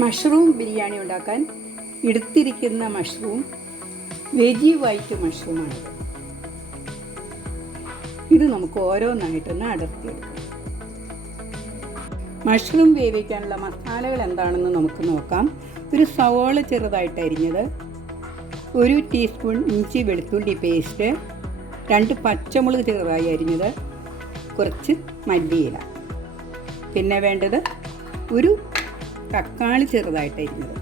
Mushroom biryani ഉണ്ടാക്കാൻ എടുത്തിരിക്കുന്ന mushroom veggie white മഷ്റൂമാണ്. ഇത് നമുക്ക് ഓരോന്നായിട്ടൊന്ന് അടർത്തിയെടുക്കാം. മഷ്റൂം വേവിക്കാനുള്ള മസാലകൾ എന്താണെന്ന് നമുക്ക് നോക്കാം. ഒരു സവോള ചെറുതായിട്ട് അരിഞ്ഞത്, 1 ടീസ്പൂൺ ഇഞ്ചി വെളുത്തുള്ളി പേസ്റ്റ്, 2 പച്ചമുളക് ചെറുതായി അരിഞ്ഞത്, കുറച്ച് മല്ലിയില, പിന്നെ വേണ്ടത് ഒരു തക്കാളി ചെറുതായിട്ട് അരിഞ്ഞത്,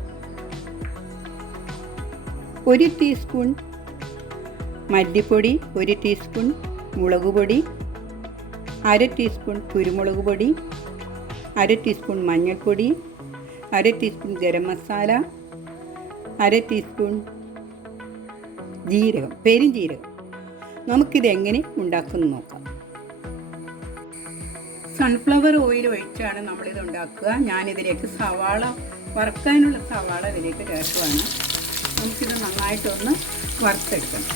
1 ടീസ്പൂൺ മല്ലിപ്പൊടി, 1 ടീസ്പൂൺ മുളക് പൊടി, 1/2 ടീസ്പൂൺ കുരുമുളക് പൊടി, 1/2 ടീസ്പൂൺ മഞ്ഞൾപ്പൊടി, 1/2 ടീസ്പൂൺ ഗരം മസാല, 1/2 ടീസ്പൂൺ ജീരകം, പെരുംജീരകം. നമുക്കിതെങ്ങനെ ഉണ്ടാക്കുന്നു നോക്കാം. സൺഫ്ലവർ ഓയിൽ ഒഴിച്ചാണ് നമ്മളിത് ഉണ്ടാക്കുക. ഞാനിതിലേക്ക് സവാള വറുക്കാനുള്ള സവാള ഇതിലേക്ക് ചേർക്കുകയാണ്. നമുക്കിത് നന്നായിട്ടൊന്ന് വറുത്തെടുക്കണം.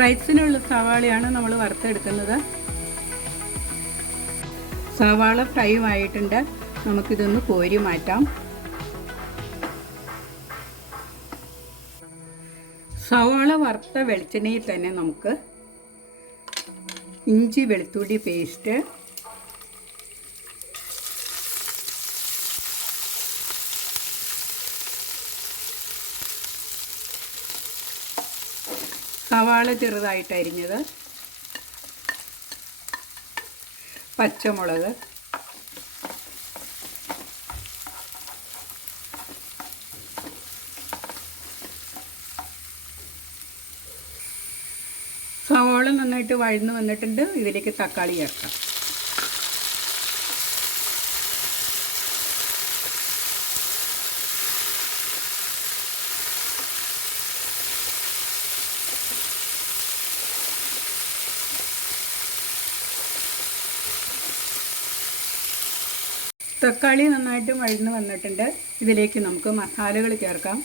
റൈസിനുള്ള സവാളയാണ് നമ്മൾ വറുത്തെടുക്കുന്നത്. സവാള ഫ്രൈ ആയിട്ടുണ്ട്. നമുക്കിതൊന്ന് കോരി മാറ്റാം. സവാള വറുത്ത വെളിച്ചെണ്ണയിൽ തന്നെ നമുക്ക് ഇഞ്ചി വെളുത്തുള്ളി പേസ്റ്റ്, സവാള ചെറുതായിട്ട് അരിഞ്ഞത്, പച്ചമുളക്, സവാള നന്നായിട്ട് വഴന്നു വന്നിട്ടുണ്ട്. ഇതിലേക്ക് തക്കാളി ചേർക്കാം. തക്കാളി നന്നായിട്ട് വഴന്ന് വന്നിട്ടുണ്ട്. ഇതിലേക്ക് നമുക്ക് മസാലകൾ ചേർക്കാം.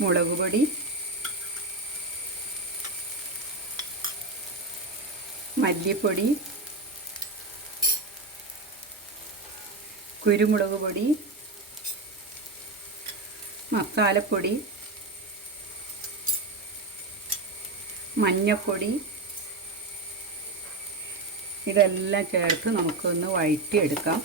മുളക് പൊടി, മല്ലിപ്പൊടി, കുരുമുളക് പൊടി, മസാലപ്പൊടി, മഞ്ഞൾപ്പൊടി, ഇതെല്ലാം ചേർത്ത് നമുക്കൊന്ന് വഴറ്റിയെടുക്കാം.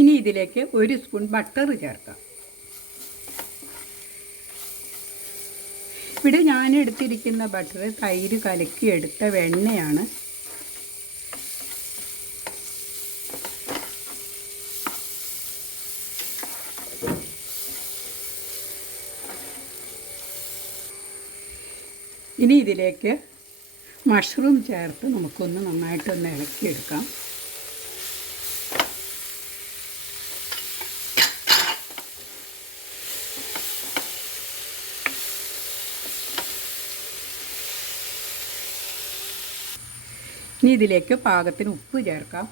ഇനി ഇതിലേക്ക് 1 സ്പൂൺ ബട്ടർ ചേർക്കാം. ഇവിടെ ഞാൻ എടുത്തിരിക്കുന്ന ബട്ടർ തൈര് കലക്കി എടുത്ത വെണ്ണയാണ്. ഇനി ഇതിലേക്ക് മഷ്റൂം ചേർത്ത് നമുക്കൊന്ന് നന്നായിട്ടൊന്ന് ഇളക്കിയെടുക്കാം. ഇനി ഇതിലേക്ക് പാകത്തിന് ഉപ്പ് ചേർക്കാം.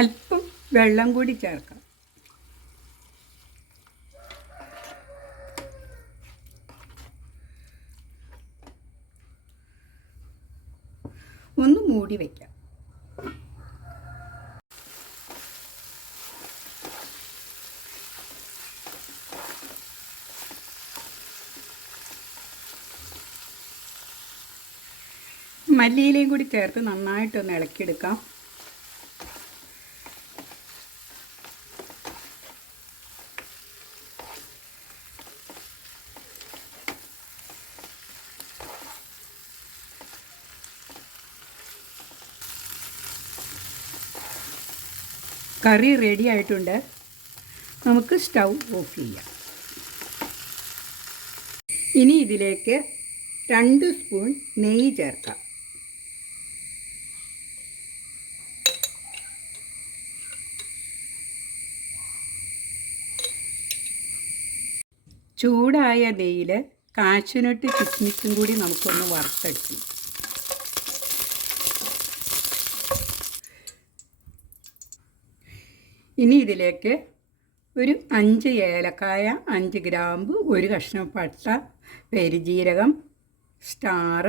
അല്പം വെള്ളം കൂടി ചേർക്കാം. ഒന്ന് മൂടി വയ്ക്കാം. മല്ലിയിലയും കൂടി ചേർത്ത് നന്നായിട്ടൊന്ന് ഇളക്കിയെടുക്കാം. കറി റെഡി ആയിട്ടുണ്ട്. നമുക്ക് സ്റ്റൗ ഓഫ് ചെയ്യാം. ഇനി ഇതിലേക്ക് 2 സ്പൂൺ നെയ്യ് ചേർക്കാം. ചൂടായ നെയ്യിൽ കാഷ്യൂനട്ട് കിസ്മിസും കൂടി നമുക്കൊന്ന് വറുത്തെടുക്കാം. ഇനി ഇതിലേക്ക് ഒരു 5 ഏലക്കായ, 5 ഗ്രാമ്പു, 1 കഷ്ണം പട്ട, പെരുജീരകം, സ്റ്റാർ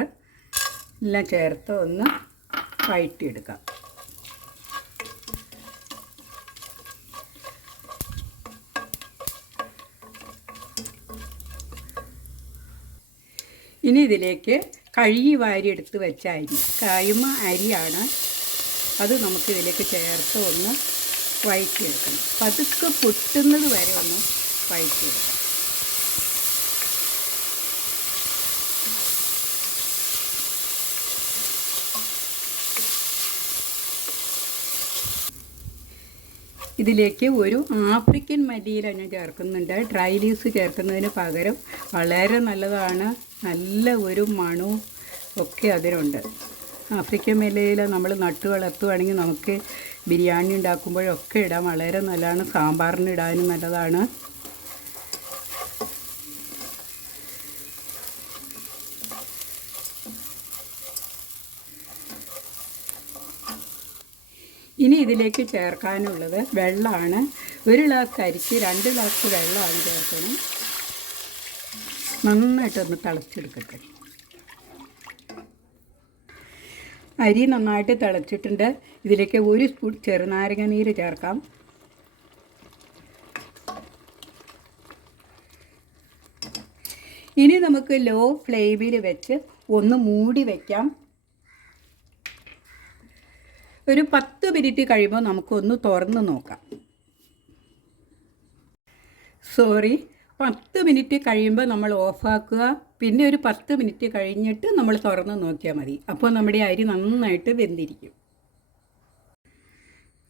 എല്ലാം ചേർത്ത് ഒന്ന് വഴറ്റിയെടുക്കാം. ഇനി ഇതിലേക്ക് കഴുകി വാരിയെടുത്ത് വെച്ച അരി, കായ്മ അരിയാണ്, അത് നമുക്കിതിലേക്ക് ചേർത്ത് ഒന്ന് വഴറ്റിയെടുക്കണം. പതുക്കെ പൊട്ടുന്നത് വരെ ഒന്ന് വഴറ്റിയെടുക്കാം. ഇതിലേക്ക് ഒരു ആഫ്രിക്കൻ മല്ലിയില ഞാൻ ചേർക്കുന്നുണ്ട്. ഡ്രൈ ലീവ്സ് ചേർക്കുന്നതിന് പകരം വളരെ നല്ലതാണ്. നല്ല ഒരു മണവും ഒക്കെ അതിനുണ്ട്. ആഫ്രിക്കൻ മല്ലിയില നമ്മൾ നട്ടു വളർത്തുകയാണെങ്കിൽ നമുക്ക് ബിരിയാണി ഉണ്ടാക്കുമ്പോഴൊക്കെ ഇടാൻ വളരെ നല്ലതാണ്. സാമ്പാറിന് ഇടാനും നല്ലതാണ്. ഇനി ഇതിലേക്ക് ചേർക്കാനുള്ളത് വെള്ളമാണ്. 1 ഗ്ലാസ് അരിക്ക് 2 ഗ്ലാസ് വെള്ളമാണ് ചേർക്കണം. നന്നായിട്ടൊന്ന് തിളച്ചെടുക്കട്ടെ. അരി നന്നായിട്ട് തിളച്ചിട്ടുണ്ട്. ഇതിലേക്ക് 1 സ്പൂൺ ചെറുനാരങ്ങ നീര് ചേർക്കാം. ഇനി നമുക്ക് ലോ ഫ്ലെയിമിൽ വെച്ച് ഒന്ന് മൂടി വയ്ക്കാം. ഒരു 10 മിനിറ്റ് കഴിയുമ്പോൾ നമുക്കൊന്ന് തുറന്ന് നോക്കാം. 10 മിനിറ്റ് കഴിയുമ്പോൾ നമ്മൾ ഓഫാക്കുക. പിന്നെ ഒരു 10 മിനിറ്റ് കഴിഞ്ഞിട്ട് നമ്മൾ തുറന്ന് നോക്കിയാൽ മതി. അപ്പോൾ നമ്മുടെ അരി നന്നായിട്ട് വെന്തിരിക്കും.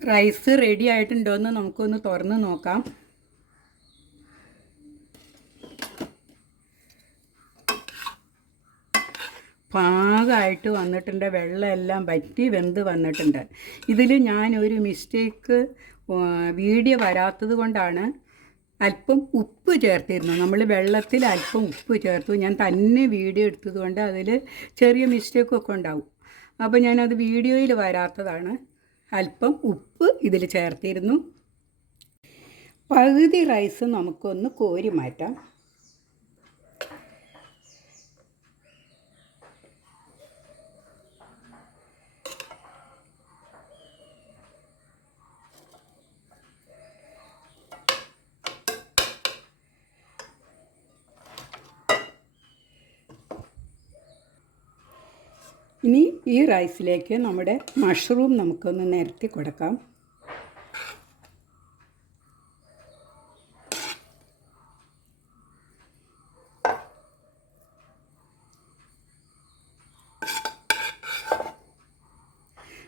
റൈസ് റെഡി ആയിട്ടുണ്ടോയെന്ന് നമുക്കൊന്ന് തുറന്ന് നോക്കാം. പാകമായിട്ട് വന്നിട്ടുണ്ട്. വെള്ളമെല്ലാം വറ്റി വെന്ത് വന്നിട്ടുണ്ട്. ഇതിൽ ഞാനൊരു മിസ്റ്റേക്ക് വീഡിയോ വരാത്തത് കൊണ്ടാണ് അല്പം ഉപ്പ് ചേർത്തിരുന്നു. നമ്മൾ വെള്ളത്തിൽ അല്പം ഉപ്പ് ചേർത്തു. ഞാൻ തന്നെ വീഡിയോ എടുത്തത് കൊണ്ട് അതിൽ ചെറിയ മിസ്റ്റേക്കൊക്കെ ഉണ്ടാവും. അപ്പോൾ ഞാനത് വീഡിയോയിൽ വരാത്തതാണ്. അല്പം ഉപ്പ് ഇതിൽ ചേർത്തിരുന്നു. പകുതി റൈസ് നമുക്കൊന്ന് കോരി മാറ്റാം. ഇനി ഈ റൈസിലേക്ക് നമ്മുടെ മഷ്റൂം നമുക്കൊന്ന് നിരത്തി കൊടുക്കാം.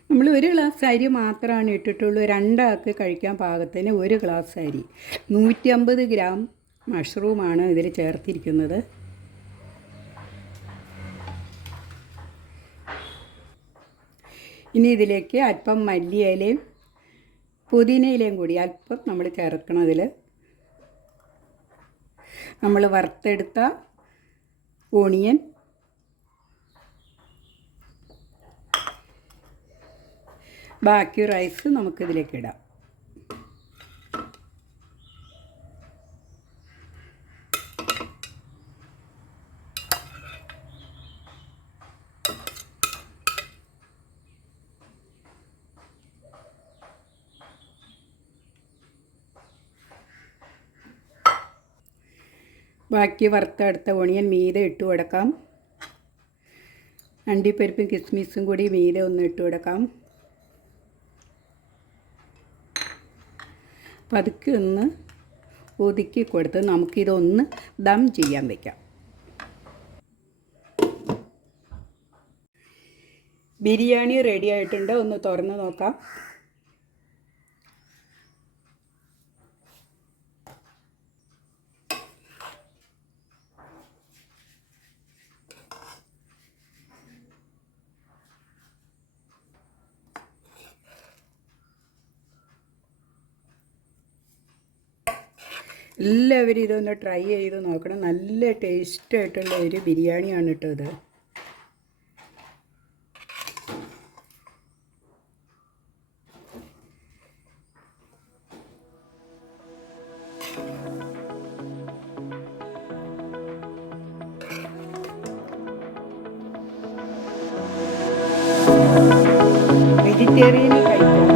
നമ്മൾ 1 ഗ്ലാസ് അരി മാത്രമാണ് ഇട്ടിട്ടുള്ളൂ. 2 ആൾക്ക് കഴിക്കാൻ പാകത്തിന് 1 ഗ്ലാസ് അരി. 150 ഗ്രാം മഷ്റൂമാണ് ഇതിൽ ചേർത്തിരിക്കുന്നത്. ഇനി ഇതിലേക്ക് അല്പം മല്ലിയിലയും പുതിനയിലയും കൂടി അല്പം നമ്മൾ ചേർക്കണം. അതിൽ നമ്മൾ വറുത്തെടുത്ത ഓണിയൻ, ബാക്കി റൈസ് നമുക്കിതിലേക്ക് ഇടാം. ബാക്കി വറുത്തെടുത്ത ഓണിയൻ മീതെ ഇട്ട് കൊടുക്കാം. അണ്ടിപ്പരിപ്പും കിസ്മിസും കൂടി മീതെ ഒന്ന് ഇട്ട് കൊടുക്കാം. പതുക്കെ ഒന്ന് ഒതുക്കി കൊടുത്ത് നമുക്കിതൊന്ന് ദം ചെയ്യാൻ വയ്ക്കാം. ബിരിയാണി റെഡി ആയിട്ടുണ്ട്. ഒന്ന് തുറന്ന് നോക്കാം. എല്ലാവരും ഇതൊന്ന് ട്രൈ ചെയ്ത് നോക്കണം. നല്ല ടേസ്റ്റായിട്ടുള്ള ഒരു ബിരിയാണിയാണ് കേട്ടോ ഇത്. വെജിറ്റേറിയൻ കഴിക്കാം.